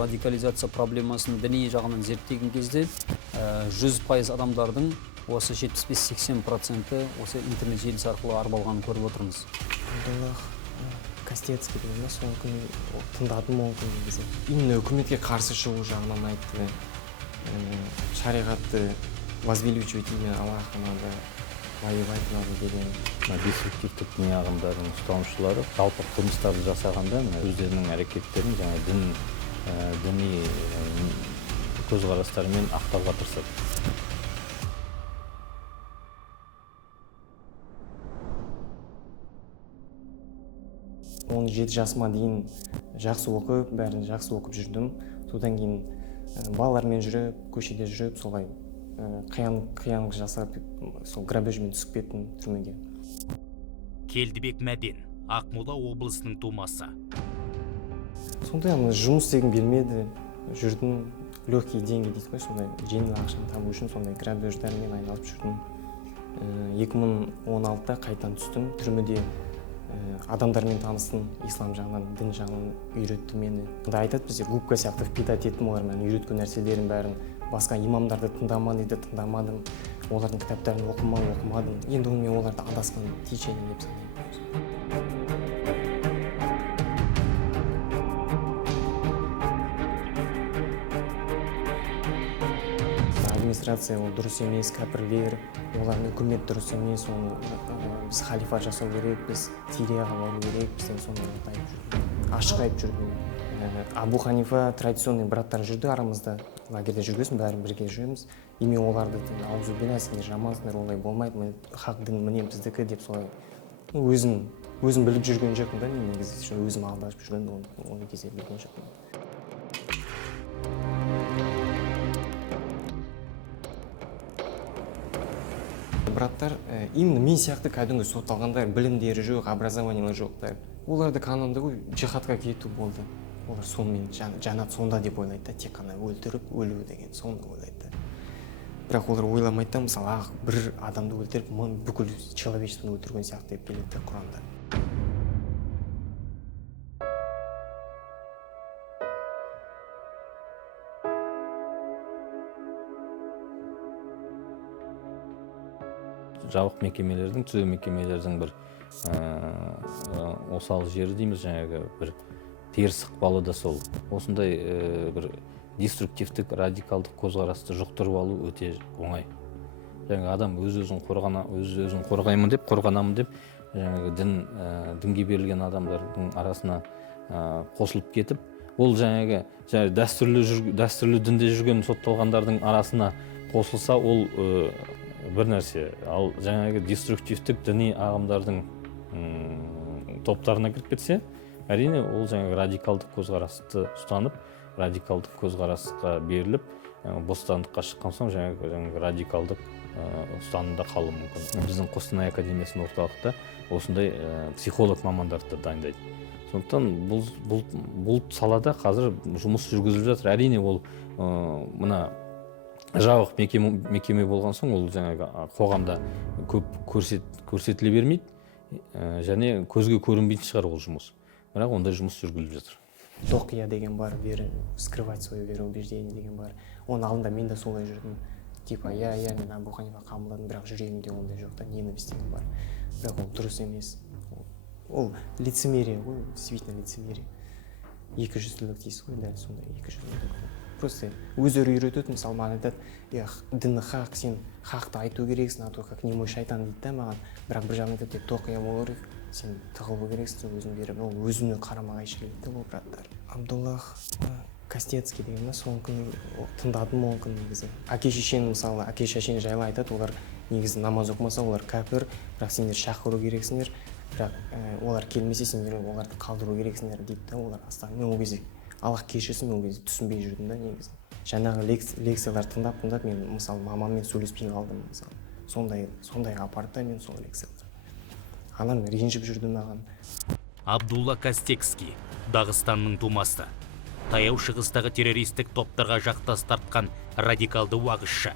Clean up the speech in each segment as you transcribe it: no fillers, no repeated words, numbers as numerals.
Радикализация проблемасын діни жағынан зерттеген кезде 100% адамдардың осы 75-80% осы интернет желісі арқылы арбалғанын көріп отырмыз. Абдуллах Костецкий деген сол күні тыңдадым ол күні негізі. Именно үкіметке қарсы шығу жағынан айтты. Шариғатты возвеличивать именно Аллахқа надо воевать надо деген. Деструктивтік діни ағымдардың ұстанушылары жалпы қылмыстарды жасағанда өздерінің әрекеттерін жаңа діни көзқарастарымен ақтауға тырысады. Он 7 жасыма дейін жақсы оқып, бәрін жақсы оқып жүрдім. Содан кейін балалармен жүріп, көшеде жүріп, солай қиянлық жасап, сол грабежмен түсіп кеттім түрмеге. Келдібек Мәден, Ақмола облысының тумасы. Сондай жұмыс деген бермеді, жүрдім, легкий деньги дейді ғой, сондай жеңіл ақшаны табу үшін сондай грабеждармен айналып жүрдім. 2016-та қайтадан түстім, түрмеде адамдармен таныстым, ислам жағынан, дін жағынан үйретті мені. Айтады бізде губка сияқты впитать еттім олар мен үйреткен нәрселерін бәрін. Басқа имамдарды тыңдама дейді, тыңдамадым. Олардың кітаптарын оқымадым. Енді мен оларды адасқан течение деп санаймын. Администрация ол дұрыс емес, кәпірлер, олардың үкімет дұрыс емес, оны біз халифат жасау керек, біз Сирияға бару керек, бізден сондай айтып жүрдім. Ашық айтып жүрдім. Абу Ханифа традиционный браттар жүрді арамызда, лагерде жүргесін, бәрін бірге жүреміз. Еме оларды аузу білә, сендер жамансыңдар, олай болмайды, хақ дін міне біздікі деп солай. Өзім біліп жүрген жоқпын да, негізі өзім алдашып жүрген, оны кезде білген жоқпын. Браттар, именно мен сияқты кәдімгі сотталғандар, білімдері жоқ, образованиялары жоқтар. Оларды канонда жихадқа кету болды. Олар сонымен жанат сонда деп ойлайды, тек қана өлтіріп, өлу деген соны ойлайды. Бірақ олар ойламайды да, мысалы, бір адамды өлтіріп, бүкіл человечествоны өлтірген сияқты деп келеді Құранда. Жабық мекемелердің, түзеу мекемелердің бір осал жері дейміз, жаңағы бір теріс ықпалы да сол. Осындай бір деструктивтік, радикалдық көзқарасты жұқтырып алу өте оңай. Жаңағы адам өз-өзін қорғаймын деп, қорғанамын деп, жаңағы дінге берілген адамдардың арасына қосылып кетіп, ол жаңағы дәстүрлі дінде жүрген сотталғандардың арасына қосылса, ол бір нәрсе. Ал жаңағы деструктивтік діни ағымдардың топтарына кіріп кетсе, әрине ол жаңағы радикалдық көзқарасты ұстанып, радикалдық көзқарасқа беріліп, бостандыққа шыққан соң жаңағы радикалдық ұстанымда қалуы мүмкін. Біздің Қостанай академиясының орталықта осындай психолог мамандарды дайындайды. Сондықтан бұл салада қазір жұмыс жүргізіліп жатыр. Әрине ол мына жабық мекеме болған соң ол жаңағы қоғамда көп көрсетіле бермейді, және көзге көрінбейтін шығар ол жұмыс. Бірақ ондай жұмыс жүргізіліп жатыр. Тоқия деген бар, скрывать свое вероубеждение деген бар. Оның алдында мен де солай жүрдім. Типа, мен Абу Ханифа қабылдадым, бірақ жүрегімде ондай жоқ та, ненависть деген бар. Бірақ ол дұрыс емес. Ол лицемерие ғой, действительно лицемерие. Екіжүзділік дейсіз ғой, дәл сондай екіжүзділік. Просто өздері үйретеді, мысалы маған айтады, діні хақ, сен хақты айту керексің, а то как немой шайтан дейді да маған. Бірақ бір жағынан айтады, тоқия болу керек, сен тығылу керексің, өзің беріп, ол өзіне қарама-қайшы келеді ол браттар. Абдуллах Костецкий деген сол күні тыңдадым ол күні негізі. Әке-шешені мысалы, әке-шешені жайлы айтады, олар негізі намаз оқымаса, олар кәпір, бірақ сендер шақыру керексіңдер, бірақ олар келмесе сендер оларды қалдыру керексіңдер дейді да, олар астан. Мен ол кезде Аллах кешірсін, ол кезде түсінбей жүрдім да негізі. Жаңағы лекциялар тыңдап, мен мысалы мамаммен сөйлеспей қалдым мысалы. Сондай апарды мен сол лекциялар. Анам ренжіп жүрді маған. Абдулла Костецкий, Дағыстанның тумасы. Таяу шығыстағы террористік топтарға жақтас тартқан радикалды уағызшы.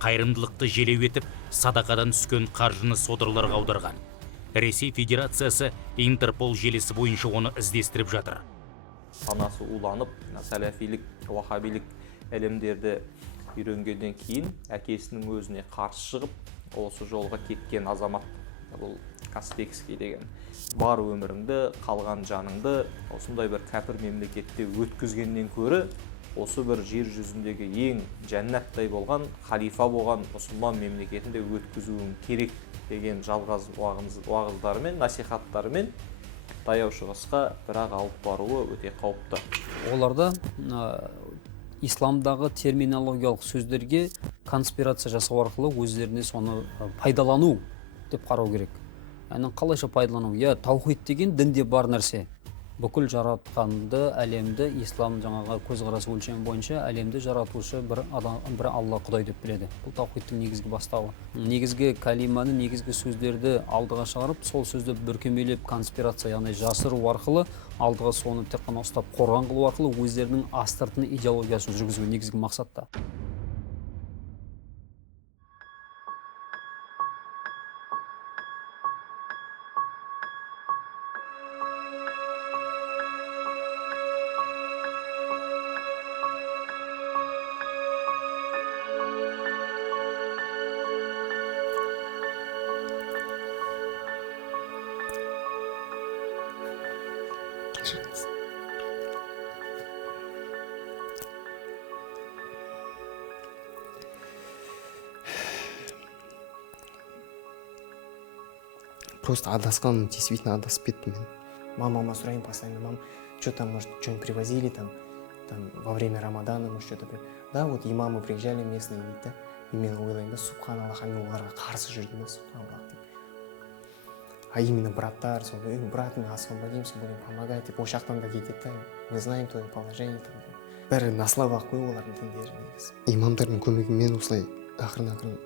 Қайырымдылықты желеу етіп, садақадан түскен қаржыны содырларға аударған. Ресей Федерациясы Интерпол желісі бойынша оны іздестіріп жатыр. Санасы уланып, сәләфилік, уахабилік әлемдерді үйренгеннен кейін әкесінің өзіне қарсы шығып, осы жолға кеткен азамат, бұл Кастекский деген. Бар өміріңді, қалған жаныңды осындай бір кәпір мемлекетте өткізгеннен көрі, осы бір жер жүзіндегі ең жәннаттай болған, халифа болған мұсылман мемлекетінде өткізуің керек деген жалғыз уағыздарымен, насихаттарымен таяу шығысқа бірақ алып баруы өте қауіпті. Оларда исламдағы терминологиялық сөздерге конспирация жасау арқылы өздеріне соны пайдалану деп қарау керек. Яғни қалайша пайдалану? Таухид деген дінде бар нәрсе. Бүкіл жаратқанды, әлемді, ислам жаңағы көзқарасы өлшемі бойынша әлемді жаратушы бір Алла Құдай деп біледі. Бұл таухидтің негізгі бастауы. Негізгі калиманы, негізгі сөздерді алдыға шығарып, сол сөзді бүркемелеп конспирация, яғни жасыру арқылы, алдыға соны тек қана ұстап қорған қылу арқылы өздерінің астыртын идеологиясын жүргізу негізгі мақсатта. Просто адасқаным, действительно адасып кеттім мен. Мамама сұрайын постоянно, мам, что там, может, что-нибудь привозили там во время Рамадана, может, что-то. Да, вот имамы приезжали местные, дейді да. И мен ойлаймын да, субханаллах, мен оларға қарсы жүрдім да, субханаллах деп. А именно браттар, брат, мы освободимся, будем помогать, деп, осы жақтан да кетеді да, мы знаем твое положение там. Бәрі на словах қой олардың діндері негізі. Имамдардың көмегімен осылай ақырын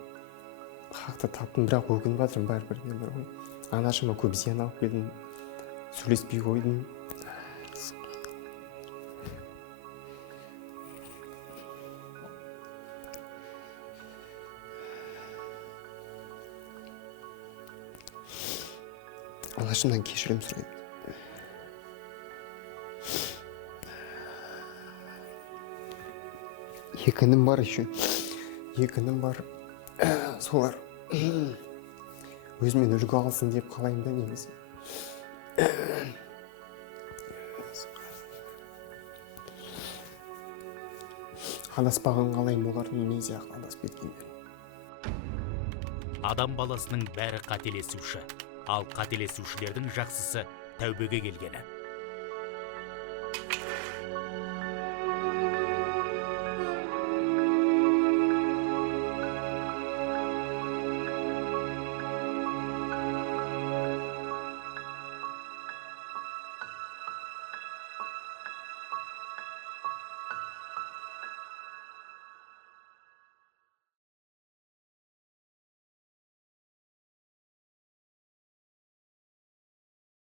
хақты таптым, бірақ өкініп жатырмын бәрібір мен бір ғой. Анашыма көп зиян алып келдім, сөйлеспей қойдым. Анашымнан кешірім сұраймын. Екі інім бар еще. Екі інім бар. Солар өзімен үлгі алсын деп қалайым да негізі. Адаспаған қалайым, олардың не сияқты адасып кеткендер. Адам баласының бәрі қателесуші, ал қателесушілердің жақсысы тәубеге келгені.